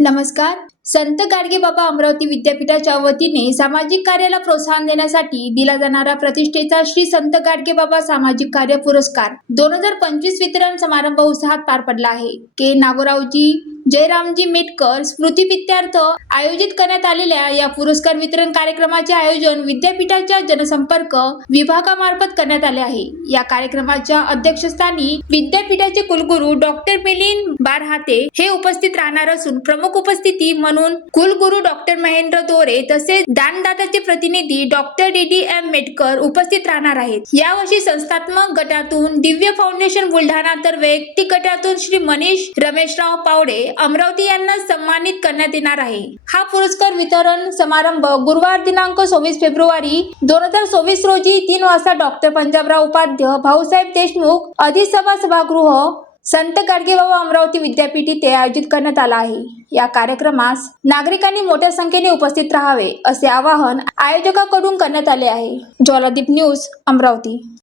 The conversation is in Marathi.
नमस्कार. संत गाडगेबाबा अमरावती विद्यापीठाच्या वतीने सामाजिक कार्याला प्रोत्साहन देण्यासाठी दिला जाणारा प्रतिष्ठेचा श्री संत गाडगेबाबा सामाजिक कार्य पुरस्कार 2025 वितरण समारंभ उत्साहात पार पडला आहे. के नागोरावजी जयरामजी मेटकर स्मृती विद्यार्थ आयोजित करण्यात आलेल्या या पुरस्कार वितरण कार्यक्रमाचे आयोजन विद्यापीठाच्या जनसंपर्क विभागामार्फत करण्यात आले आहे. या कार्यक्रमाच्या अध्यक्षस्थानी विद्यापीठाचे कुलगुरू डॉक्टर मिलिंद बारहाते हे उपस्थित राहणार असून प्रमुख उपस्थिती म्हणून कुलगुरू डॉक्टर महेंद्र दोरे तसेच दानदात्याचे प्रतिनिधी डॉक्टर DDM मेटकर उपस्थित राहणार आहेत. यावर्षी संस्थात्मक गटातून दिव्य फाउंडेशन बुलढाणा तर वैयक्तिक गटातून श्री मनीष रमेशराव पावडे अमरावती यांना सन्मानित करण्यात येणार आहे. हा पुरस्कार वितरण समारंभ गुरुवार दिनांक 26 फेब्रुवारी 2024 रोजी 3 वाजता डॉक्टर पंजाबराव उपाध्याय भाऊसाहेब देशमुख अधिसभा सभागृह संत गाडगेबाबा अमरावती विद्यापीठ येथे आयोजित करण्यात आला आहे. या कार्यक्रमास नागरिकांनी मोठ्या संख्येने उपस्थित राहावे असे आवाहन आयोजकांकडून करण्यात आले आहे. ज्वालादीप न्यूज अमरावती.